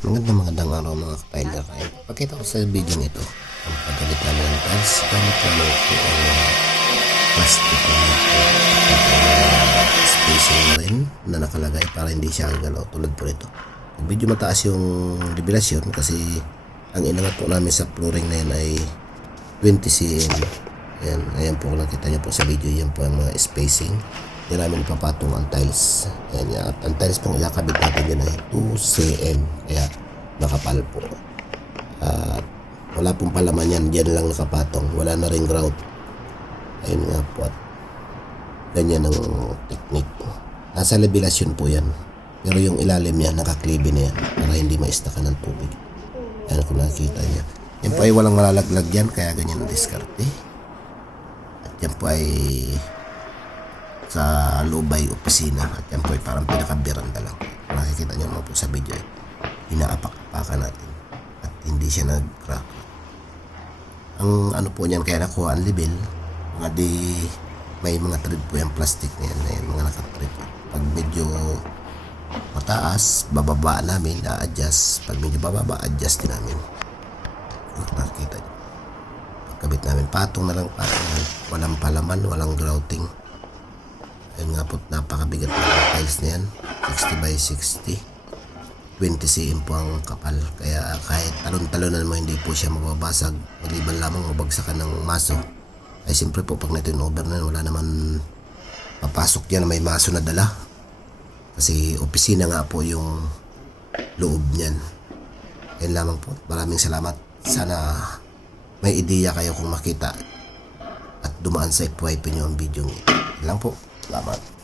Magandang araw mga ka-tiler. Pakita ko sa video nito ang paggalit namin ng tiles. Gamit namin po ang plastic na spacing na rin na nakalagay para hindi siya galaw tulad po ito. Medyo mataas yung deviation kasi ang inangat po namin sa flooring na yan ay 20 cm. Ayan po kung nakita nyo po sa video, yan po ang mga spacing. Yan namin ipapatong ang tiles. Ayan, at ang tiles pong ilakabit natin yan ay 2 cm. Kaya nakapal po. At wala pong palaman yan. Diyan lang nakapatong. Wala na rin grout. Ayun nga po. At ganyan ang technique po. Nasa levelasyon po yan. Pero yung ilalim niya nakaklibi na yan para hindi ma-stakan ng tubig. Ayan kung nakikita niya. Yan po ay walang malalaglag yan. Kaya ganyan ang diskarte. At yan po ay sa lubay opisina at yan po ay parang pinakabiranda lang. Nakikita nyo naman po sa video eh, inaapak-apakan natin at hindi siya nag-crack. Ang ano po niyan kaya nakuha ang level, mga may mga thread po yung plastic na yan, mga naka-thread. Pag medyo mataas, bababa namin, na-adjust. Pag medyo bababa, adjust din namin. Nakikita nyo. Pagkabit namin, patong na lang, walang palaman, walang grouting. Ayun nga po, napakabigat ng tiles na yan. 60 by 60. 20 cm po ang kapal. Kaya kahit talon-talonan mo, hindi po siya mababasag. Maliban lamang mabagsakan ng maso. Ay siyempre po, pag na-turnover na, wala naman papasok dyan na may maso na dala. Kasi opisina nga po yung loob niyan. Ayun lamang po. Maraming salamat. Sana may ideya kayo kung makita at dumaan sa FYP nyo ang video nyo. Yan lang po. Salamat.